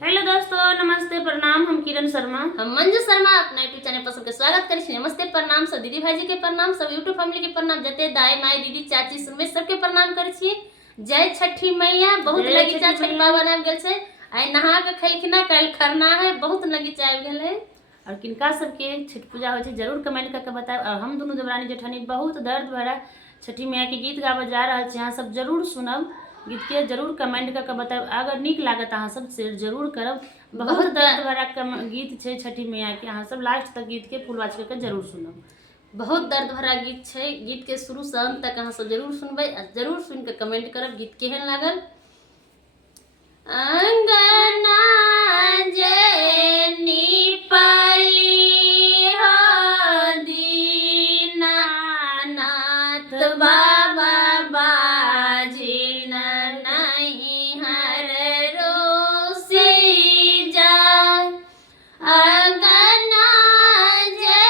Hello दोस्तों, नमस्ते प्रणाम। हम किरण शर्मा, हम मंजू शर्मा अपना यूट्यूब चैनल पर सबके स्वागत करी छी। नमस्ते प्रणाम सब दीदी भाई जी के प्रणाम, सब यूट्यूब फैमिली के प्रणाम, जते दाई माई दीदी चाची सुनबे सबके प्रणाम करी छी। जय छठी मैया। बहुत जय लगीचा छठी छठ मैया। पावन आबि गेल छै। आइ नहा के खैलखिना, काल्हि खरना है, बहुत लगीचा आबि गेल है। और किनका सबके छठ पूजा हो जरूर कमेंट करके बताएं। और हम दोनों देवरानी जेठानी बहुत दर्द भरा छठी मैया के गीत गाबे जा रहा है, अहाँ सब जरूर सुनब। गीत के जरूर कमेंट करके बताएं। अगर निक लागत अहाँ सब शेयर जरूर करब। बहुत दर्द भरा गीत है छठी मैया के, अहाँ सब लास्ट तक गीत के फुल वाच करके जरूर सुनब। बहुत दर्द भरा गीत छै। गीत के शुरू से अंत तक अहाँ सब जरूर सुनबै आ जरूर सुन के कमेंट करब गीत केहन लागल। अंगना जे निपली हो दीनानाथ बाबा बाजिन नहीं हर रोसी जाय। अंगना जे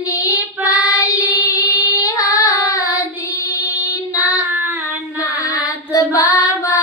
निपली हो दीनानाथ बाबा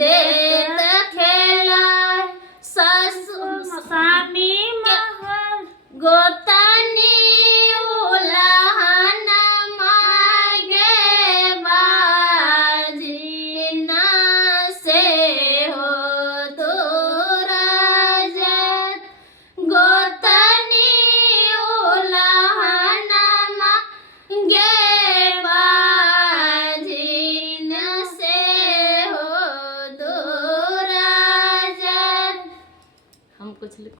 देत खेला सासु स्वामी महल गोद